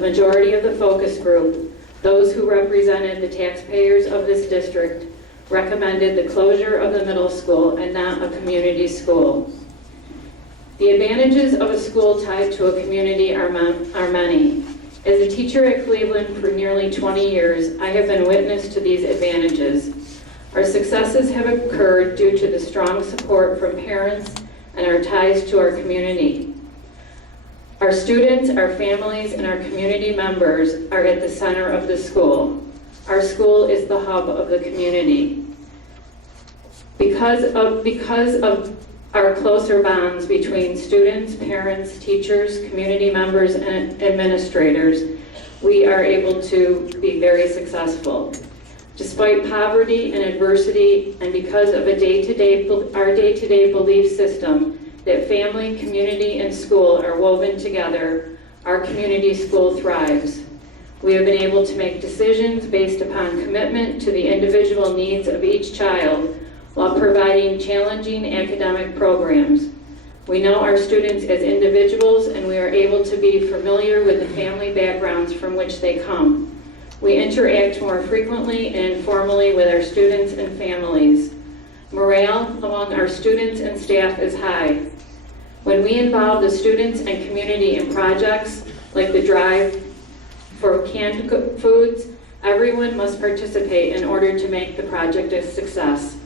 The majority of the focus group, those who represented the taxpayers of this district, recommended the closure of the middle school and not a community school. The advantages of a school tied to a community are many. As a teacher at Cleveland for nearly 20 years, I have been witness to these advantages. Our successes have occurred due to the strong support from parents and our ties to our community. Our students, our families, and our community members are at the center of the school. Our school is the hub of the community. Because of our closer bonds between students, parents, teachers, community members, and administrators, we are able to be very successful. Despite poverty and adversity, and because of our day-to-day belief system that family, community, and school are woven together, our community school thrives. We have been able to make decisions based upon commitment to the individual needs of each child while providing challenging academic programs. We know our students as individuals, and we are able to be familiar with the family backgrounds from which they come. We interact more frequently and informally with our students and families. Morale among our students and staff is high. When we involve the students and community in projects like the drive for canned foods, everyone must participate in order to make the project a success.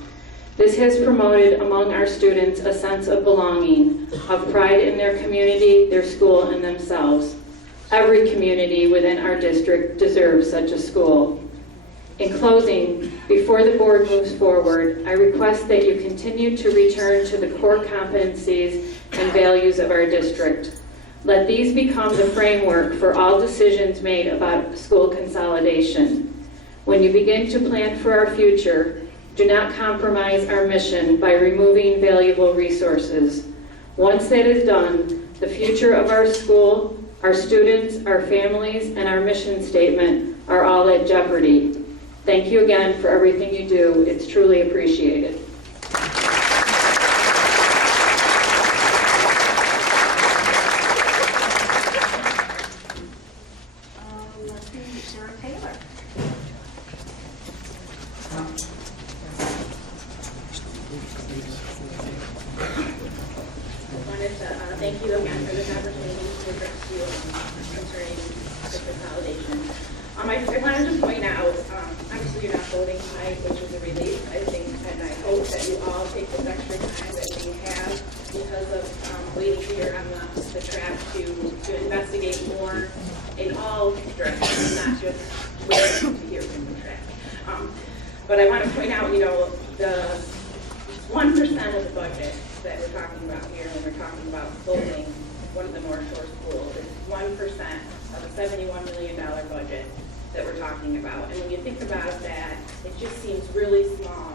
This has promoted among our students a sense of belonging, of pride in their community, their school, and themselves. Every community within our district deserves such a school. In closing, before the board moves forward, I request that you continue to return to the core competencies and values of our district. Let these become the framework for all decisions made about school consolidation. When you begin to plan for our future, do not compromise our mission by removing valuable resources. Once that is done, the future of our school, our students, our families, and our mission statement are all at jeopardy. Thank you again for everything you do. It's truly appreciated. Let's see, Sarah Taylor. I wanted to thank you again for this opportunity to address you concerning the consolidation. I wanted to point out, obviously you're not voting tonight, which is a relief. I think, and I hope that you all take this extra time that we have because of waiting here on the track to investigate more in all directions, not just waiting to hear from the track. But I want to point out, the 1% of the budget that we're talking about here when we're talking about closing one of the North Shore schools is 1% of a $71 million budget that we're talking about. And when you think about that, it just seems really small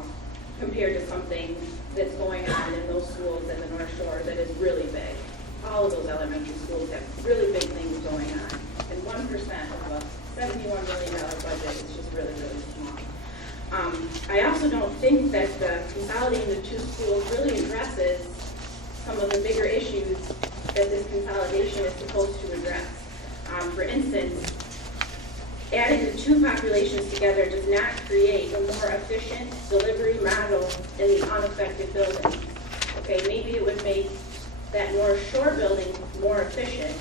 compared to something that's going on in those schools in the North Shore that is really big. All of those elementary schools have really big things going on. And 1% of a $71 million budget is just really, really small. I also don't think that the consolidating the two schools really addresses some of the bigger issues that this consolidation is supposed to address. For instance, adding the two populations together does not create a more efficient delivery model in the unaffected buildings. Okay, maybe it would make that North Shore building more efficient.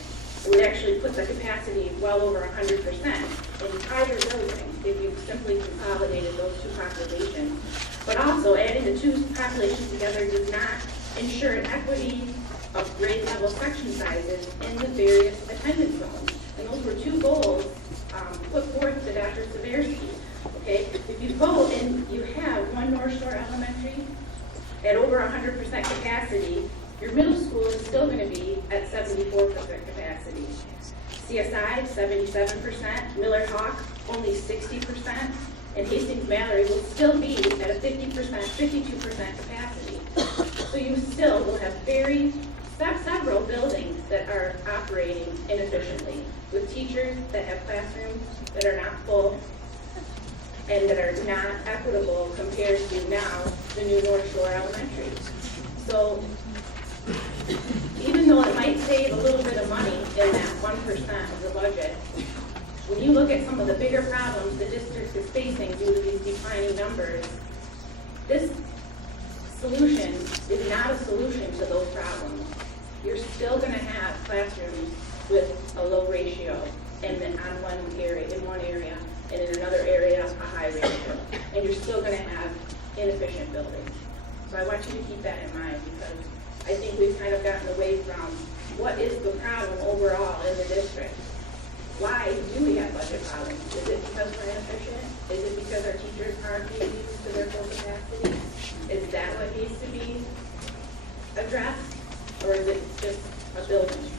It would actually put the capacity well over 100% in either building if you simply consolidated those two populations. But also, adding the two populations together does not ensure an equity of grade level section sizes in the various attendance zones. And those were two goals put forth to Dr. Seversky. Okay, if you go and you have one North Shore Elementary at over 100% capacity, your middle school is still going to be at 74% capacity. CSI, 77%, Miller Hawk, only 60%, and Hastings Mallory will still be at a 50%, 52% capacity. So you still will have several buildings that are operating inefficiently, with teachers that have classrooms that are not full and that are not equitable compared to now the new North Shore Elementary. So even though it might save a little bit of money in that 1% of the budget, when you look at some of the bigger problems the district is facing due to these declining numbers, this solution is not a solution to those problems. You're still going to have classrooms with a low ratio and then on one area, and in another area, a high ratio. And you're still going to have inefficient buildings. So I want you to keep that in mind, because I think we've kind of gotten away from what is the problem overall in the district. Why do we have budget problems? Is it because we're inefficient? Is it because our teachers aren't being used to their full capacity? Is that what needs to be addressed? Or is it just a building?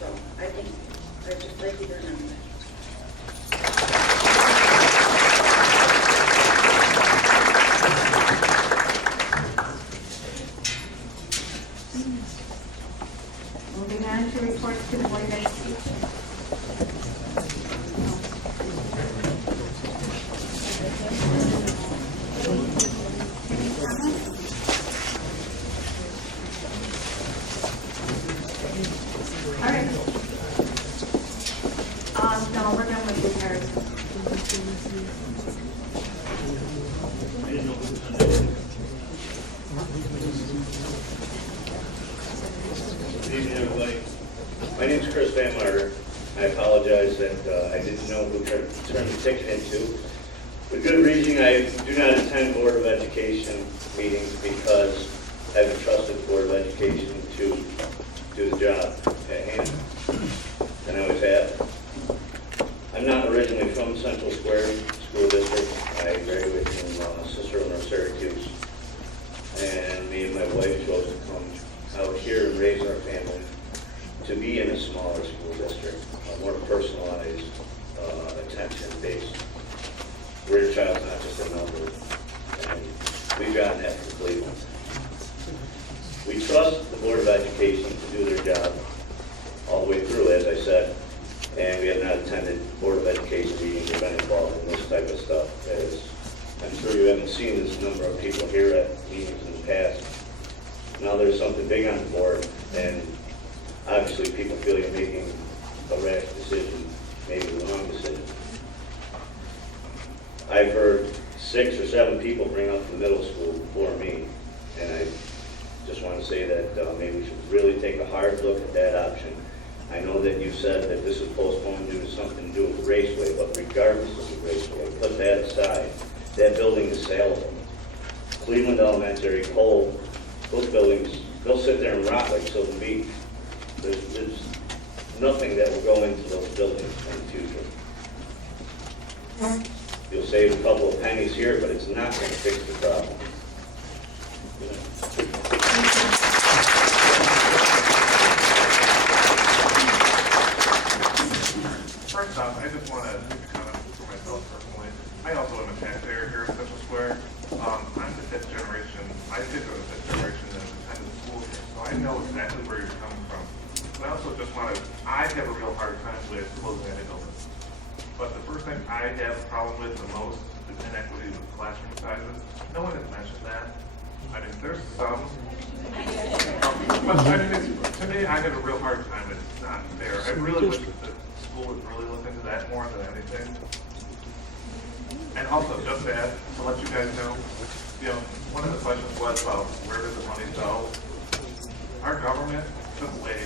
So I think I'd just like you to remember that. Moving on to reports to the Board of Education. All right. No, we're done with the cards. Good evening, everybody. My name is Chris Van Marder. I apologize that I didn't know who turned the ticket into. With good reason, I do not attend Board of Education meetings because I haven't trusted the Board of Education to do the job at hand, and I always have. I'm not originally from Central Square School District. I graduated from Cicero, North Syracuse, and me and my wife chose to come out here and raise our family to be in a smaller school district, a more personalized, attention-based, where your child's not just a number. And we've gotten that from Cleveland. We trust the Board of Education to do their job all the way through, as I said, and we have not attended Board of Education meetings or been involved in this type of stuff, as I'm sure you haven't seen this number of people here at meetings in the past. Now there's something big on the board, and obviously people feel you're making a rash decision, maybe the wrong decision. I've heard 6 or 7 people bring up the middle school before me, and I just want to say that maybe we should really take a hard look at that option. I know that you said that this is postponed due to something to do with the raceway, but regardless of the raceway, put that aside. That building is saleable. Cleveland Elementary, Cole, those buildings, they'll sit there and rot like Sylvan Beach. There's nothing that will go into those buildings in the future. You'll save a couple of pennies here, but it's not going to fix the problem. First off, I just want to make a comment for myself personally. I also am a taxpayer here in Central Square. I'm the 5th generation. My kids are the 5th generation that have attended school here, so I know exactly where you're coming from. But I also just want to, I have a real hard time with closing any buildings. But the first thing I have a problem with the most is inequity with classroom sizes. No one has mentioned that. I mean, there's some. But I mean, to me, I have a real hard time. It's not fair. I really wish that the school would really look into that more than anything. And also, just to let you guys know, one of the questions was about where does the money go? Our government took away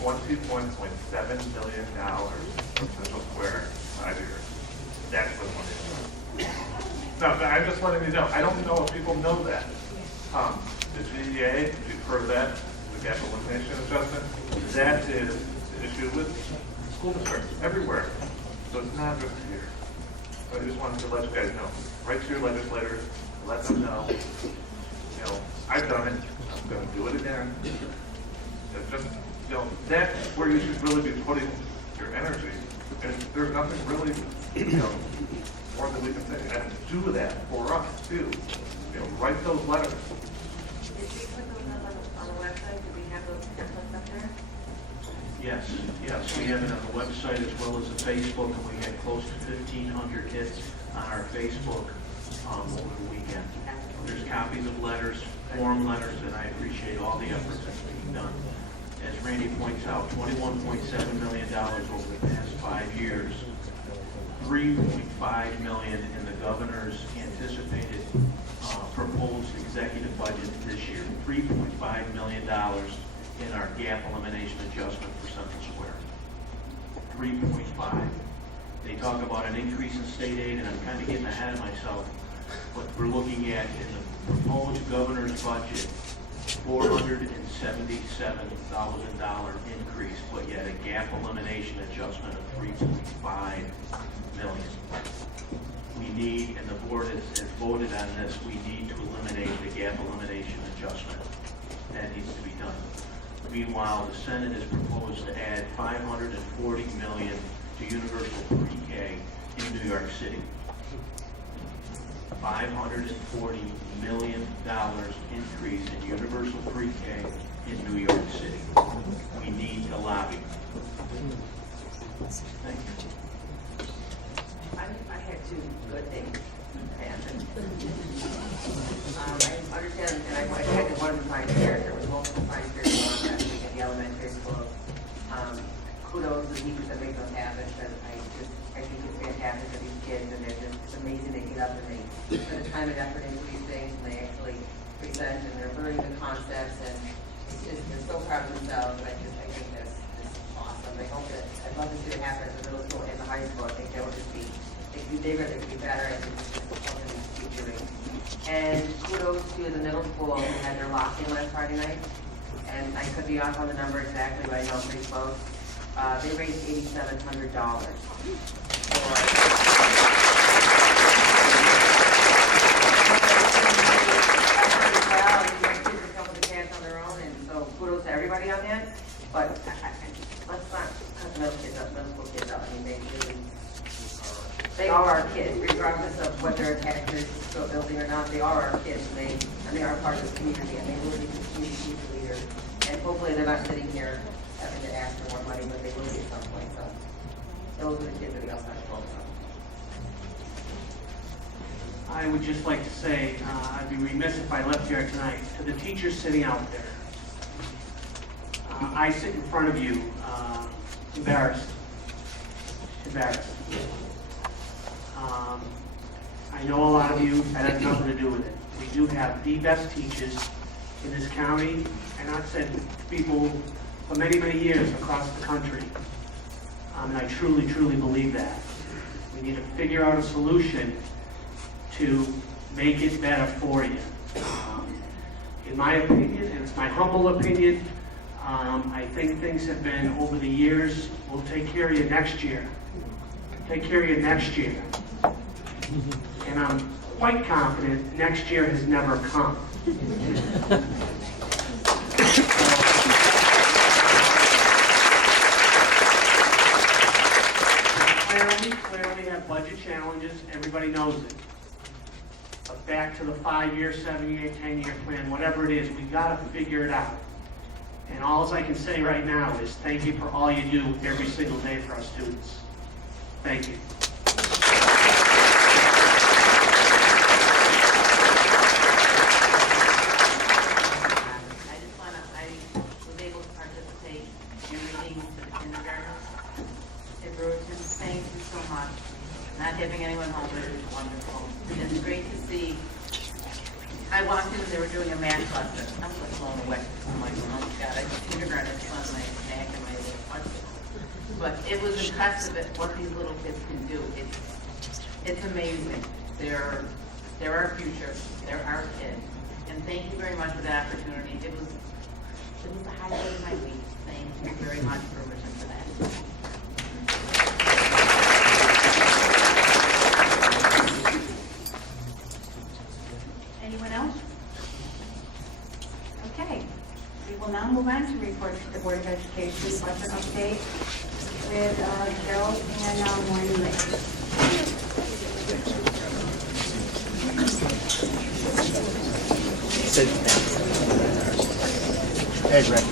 $21.7 million from Central Square 5 years. That's the money. No, I'm just letting you know. I don't know if people know that. The GEA, if you've heard of that, the gap elimination adjustment, that is the issue with school districts everywhere. So it's not just here. So I just wanted to let you guys know. Write to your legislators, let them know. I've done it. I'm going to do it again. It's just, that's where you should really be putting your energy. And there's nothing really, more than we can say. And do that for us too. Write those letters. Did we put those up on the website? Do we have those templates up there? Yes, we have it on the website as well as the Facebook, and we had close to 1,500 hits on our Facebook over the weekend. There's copies of letters, form letters, and I appreciate all the efforts that's being done. As Randy points out, $21.7 million over the past 5 years $3.5 million in the governor's anticipated proposed executive budget this year. $3.5 million in our gap elimination adjustment for Central Square. 3.5. They talk about an increase in state aid, and I'm kind of getting ahead of myself. What we're looking at in the proposed governor's budget, $477,000 increase, but yet a gap elimination adjustment of $3.5 million. We need, and the board has voted on this, we need to eliminate the gap elimination adjustment. That needs to be done. Meanwhile, the Senate has proposed to add $540 million to universal pre-K in New York City. $540 million increase in universal pre-K in New York City. We need to lobby. Thank you. I had two good things happen. I understand, and I had one of the science fairs. There was multiple science fairs going on last week at the elementary school. Kudos to the teachers that make those happen, because I think it's fantastic for these kids, and it's amazing they get up and they put the time and effort into these things, and they actually present, and they're learning the concepts, and it's just, they're so proud of themselves, and I think this is awesome. I hope that, I'd love to see it happen at the middle school and the high school. I think that would just be, they could be bigger, they could be better, I think it's just something to keep doing. And kudos to the middle school who had their lock-in last Friday night, and I could be off on the number exactly, but I know pretty close. They raised $8,700 for kudos to everybody on that, but let's not cut the middle school kids up. I mean, they are our kids, regardless of what their attachment to a building or not. They are our kids, and they are part of the community, and they will be community leaders. And hopefully, they're not sitting here having to ask for more money, but they will be at some point. So, those are the kids that we also have to focus on. I would just like to say, I'd be remiss if I left here tonight, to the teachers sitting out there. I sit in front of you, embarrassed. I know a lot of you, that has nothing to do with it. We do have the best teachers in this county, and I've said to people for many, many years across the country, and I truly, truly believe that. We need to figure out a solution to make it better for you. In my opinion, and it's my humble opinion, I think things have been, over the years, we'll take care of you next year. Take care of you next year. And I'm quite confident next year has never come. Clearly have budget challenges, everybody knows it. But back to the 5-year, 7-year, 10-year plan, whatever it is, we got to figure it out. And all I can say right now is thank you for all you do every single day for our students. Thank you. I was able to participate in readings to the kindergartners at Brewerton. Thank you so much. Not having anyone home is wonderful. It's great to see. I walked in and they were doing a math lesson. I was like blown away. I'm like, oh my God, I kindergarten is on my neck and my little punches. But it was impressive at what these little kids can do. It's amazing. They're our future. They're our kids. And thank you very much for the opportunity. It was the highlight of my week. Thank you very much, Brewerton, for that. Anyone else? Okay, we will now move on to reports to the Board of Education budget update with Gerald and Maureen Lake. Hey, Greg.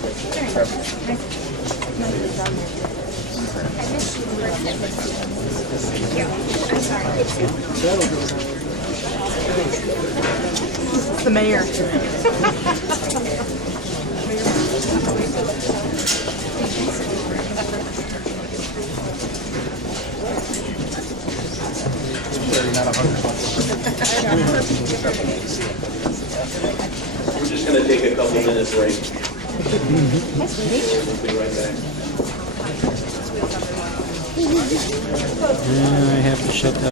The mayor. We're just going to take a couple minute break. We'll be right back. I have to shut that.